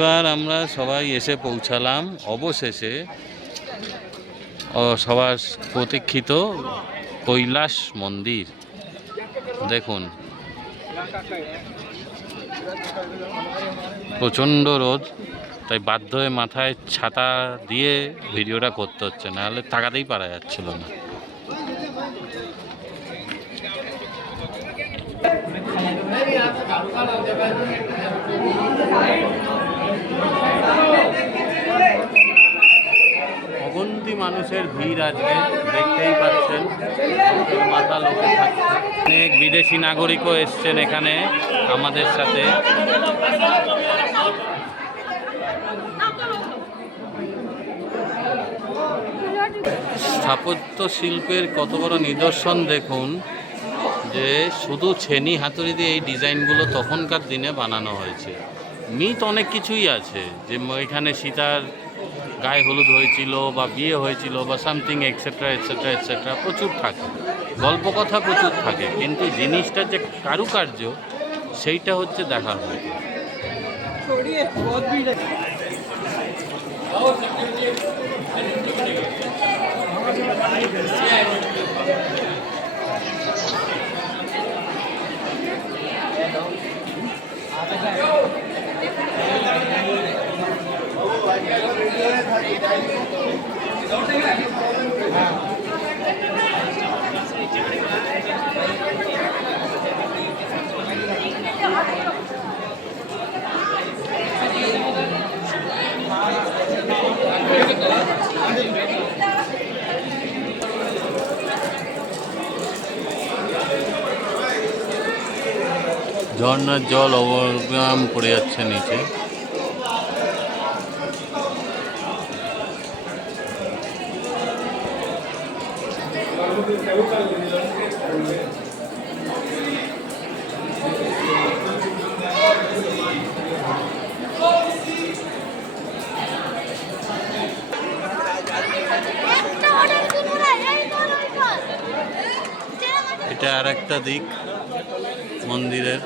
এবার আমরা সবাই এসে পৌঁছালাম অবশেষে সবার প্রতীক্ষিত কৈলাস মন্দির। দেখুন প্রচণ্ড রোদ, তাই বাধ্য হয়ে মাথায় ছাতা দিয়ে ভিডিওটা করতে হচ্ছে, নাহলে তাকাতেই পারা যাচ্ছিল না। অগন্তি মানুষের ভিড় আজকে দেখতেই পাচ্ছেন, মাথা লোকে থাকছে। অনেক বিদেশি নাগরিকও এসছেন এখানে আমাদের সাথে। স্থাপত্য শিল্পের কত বড় নিদর্শন দেখুন, যে শুধু ছেনি হাতুড়ি দিয়ে এই ডিজাইনগুলো তখনকার দিনে বানানো হয়েছে। মিথ অনেক কিছুই আছে, যে এখানে সীতার গায়ে হলুদ হয়েছিল বা বিয়ে হয়েছিল বা সামথিং এক্সেট্রা এটসেট্রা এটসেট্রা প্রচুর থাকে, গল্প কথা প্রচুর থাকে, কিন্তু জিনিসটার যে কারুকার্য সেইটা হচ্ছে দেখার মতো। ঝর্ণার জল অবগাম পড়ে যাচ্ছে নিচে। এটা আর একটা দিক মন্দিরের,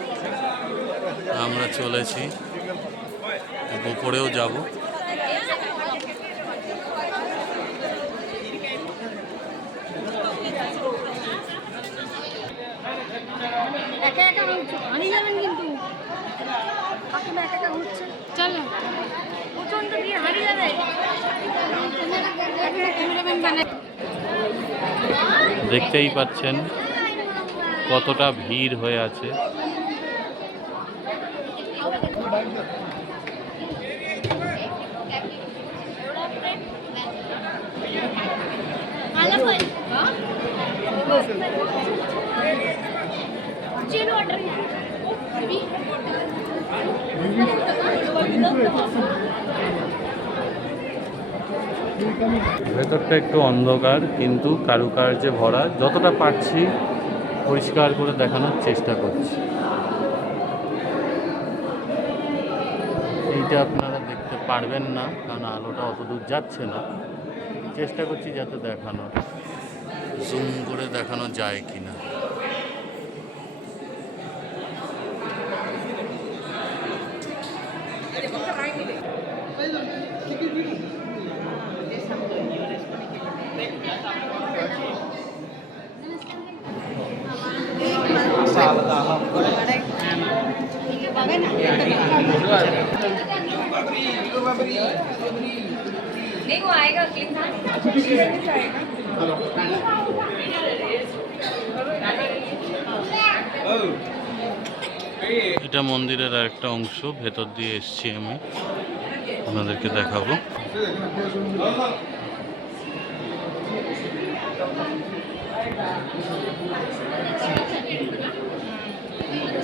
আমরা চলেছি, উপরেও যাব। দেখতেই পাচ্ছেন কতটা ভিড় হয়ে আছে। ভেতরটা একটু অন্ধকার, কিন্তু কারুকার্যে ভরা, যতটা পারছি পরিষ্কার করে দেখানোর চেষ্টা করছি। এইটা আপনারা দেখতে পারবেন না, কারণ আলোটা অত দূর যাচ্ছে না। চেষ্টা করছি যাতে দেখানোর, জুম করে দেখানো যায় কিনা। नहीं वो आएगा क्लिक এটা মন্দিরের আরেকটা অংশ, ভেতর দিয়ে এসছি আমি, আপনাদেরকে দেখাবো।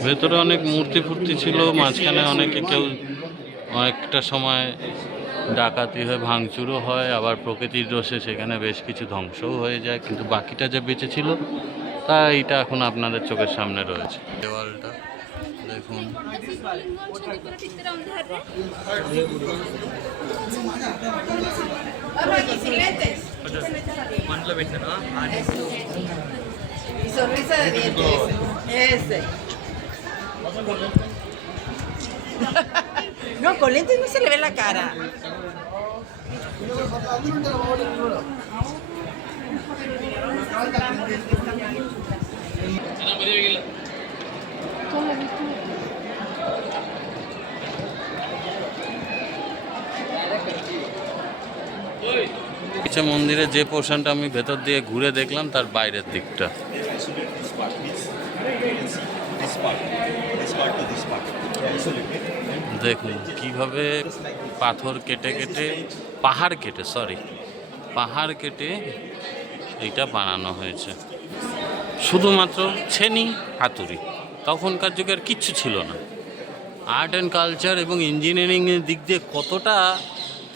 ভেতরে অনেক মূর্তি ফুর্তি ছিল, মাঝখানে অনেকে কেউ অনেকটা সময় ডাকাতি হয়, ভাঙচুরও হয়, আবার প্রকৃতির রোষে সেখানে বেশ কিছু ধ্বংসও হয়ে যায়, কিন্তু বাকিটা যে বেঁচে ছিল তা এইটা এখন আপনাদের চোখের সামনে রয়েছে। দেওয়ালটা দেখুন, No, con lentes no se le ve la cara. ইচ্ছা মন্দিরের যে পোর্শনটা আমি ভেতর দিয়ে ঘুরে দেখলাম তার বাইরের দিকটা। দেখুন কিভাবে পাথর কেটে কেটে পাহাড় কেটে এইটা বানানো হয়েছে। শুধুমাত্র ছেনি হাতুড়ি, তখনকার যুগে আর কিচ্ছু ছিল না। আর্ট অ্যান্ড কালচার এবং ইঞ্জিনিয়ারিংয়ের দিক দিয়ে কতটা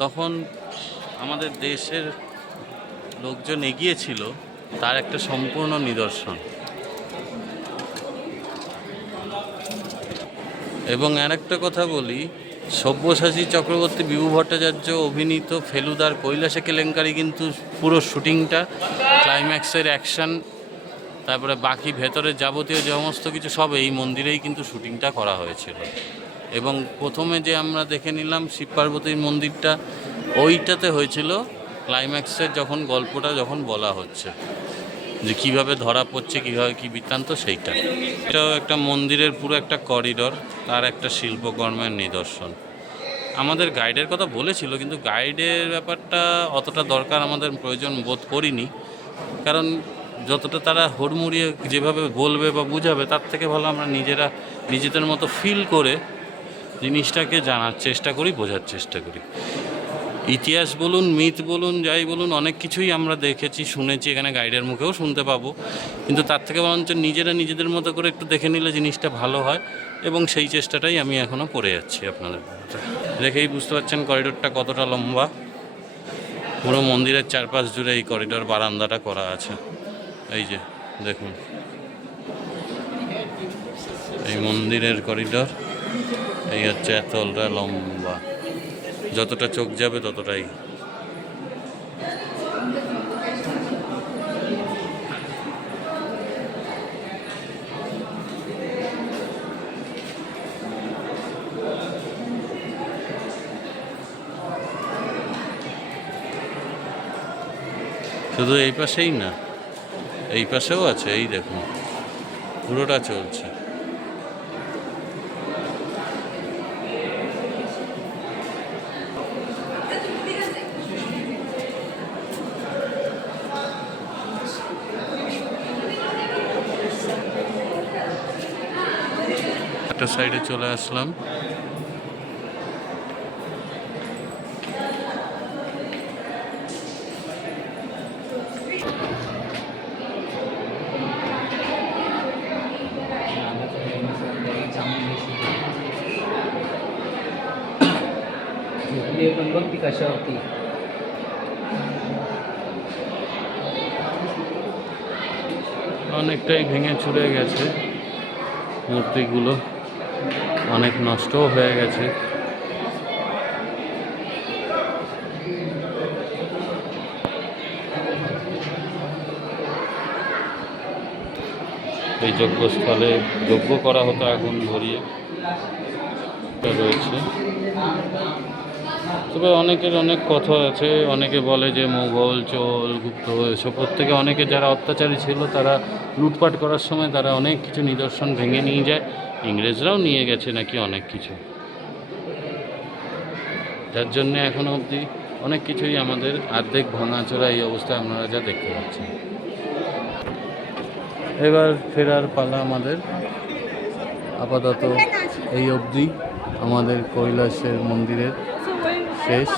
তখন আমাদের দেশের লোকজন এগিয়ে ছিল তার একটা সম্পূর্ণ নিদর্শন। এবং আরেকটা কথা বলি, সব্যসাচী চক্রবর্তী, বিভু ভট্টাচার্য অভিনীত ফেলুদার কৈলাসে কেলেঙ্কারি কিন্তু পুরো শুটিংটা, ক্লাইম্যাক্সের অ্যাকশন, তারপরে বাকি ভেতরের যাবতীয় সমস্ত কিছু সব এই মন্দিরেই কিন্তু শুটিংটা করা হয়েছিল। এবং প্রথমে যে আমরা দেখে নিলাম শিব পার্বতীর মন্দিরটা, ওইটাতে হয়েছিল ক্লাইম্যাক্সের গল্পটা যখন বলা হচ্ছে যে কীভাবে ধরা পড়ছে, কীভাবে কী বৃত্তান্ত, সেইটা। এটাও একটা মন্দিরের পুরো একটা করিডর, তার একটা শিল্পকর্মের নিদর্শন। আমাদের গাইডের কথা বলেছিল, কিন্তু গাইডের ব্যাপারটা অতটা দরকার আমাদের প্রয়োজন বোধ করিনি, কারণ যতটা তারা হুড়মুড়িয়ে যেভাবে বলবে বা বুঝাবে, তার থেকে ভালো আমরা নিজেদের মতো ফিল করে জিনিসটাকে জানার চেষ্টা করি, বোঝার চেষ্টা করি। ইতিহাস বলুন, মিথ বলুন, যাই বলুন, অনেক কিছুই আমরা দেখেছি, শুনেছি, এখানে গাইডের মুখেও শুনতে পাবো, কিন্তু তার থেকে বরঞ্চ নিজেদের মতো করে একটু দেখে নিলে জিনিসটা ভালো হয়, এবং সেই চেষ্টাটাই আমি এখনও করে যাচ্ছি। আপনাদের দেখেই বুঝতে পারছেন করিডোরটা কতটা লম্বা। পুরো মন্দিরের চারপাশ জুড়ে এই করিডোর বারান্দাটা করা আছে। এই যে দেখুন, এই মন্দিরের করিডোর এই হচ্ছে এতটা লম্বা, যতটা চোখ যাবে ততটাই। শুধু এই পাশেই না, এই পাশেও আছে, এই দেখুন পুরোটা চলছে। একটা সাইডে চলে আসলাম। भक्ती कशावरती অনেকটাই ভেঙে চুরে গেছে, মূর্তিগুলো অনেক নষ্টও হয়ে গেছে। এই যজ্ঞস্থলে যজ্ঞ করা হতো আগুন ধরিয়ে রয়েছে। তবে অনেকের অনেক কথা আছে, অনেকে বলে যে মোগল, চোল, গুপ্ত, এসব প্রত্যেকে অনেকে যারা অত্যাচারী ছিল তারা লুটপাট করার সময় তারা অনেক কিছু নিদর্শন ভেঙে নিয়ে যায়। ইংরেজরাও নিয়ে গেছে নাকি অনেক কিছু, যার জন্যে এখনও অবধি অনেক কিছুই আমাদের অর্ধেক ভাঙাচোরা এই অবস্থায় আপনারা যা দেখতে পাচ্ছেন। এবার ফেরার পালা আমাদের। আপাতত এই অবধি আমাদের কৈলাসের মন্দিরের শেষ।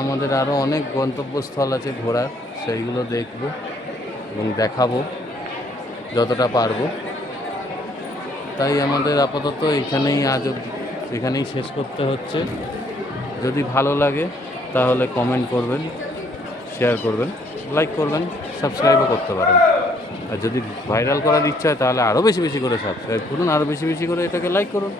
আমাদের আরও অনেক গন্তব্যস্থল আছে ঘোরার, সেইগুলো দেখব এবং দেখাবো যতটা পারবো। তাই আমাদের আপাতত এখানেই শেষ করতে হচ্ছে। যদি ভালো লাগে তাহলে কমেন্ট করবেন, শেয়ার করবেন, লাইক করবেন, সাবস্ক্রাইবও করতে পারেন। আর যদি ভাইরাল করার ইচ্ছা হয় তাহলে আরও বেশি বেশি করে সাবস্ক্রাইব করুন, আরও বেশি বেশি করে এটাকে লাইক করুন।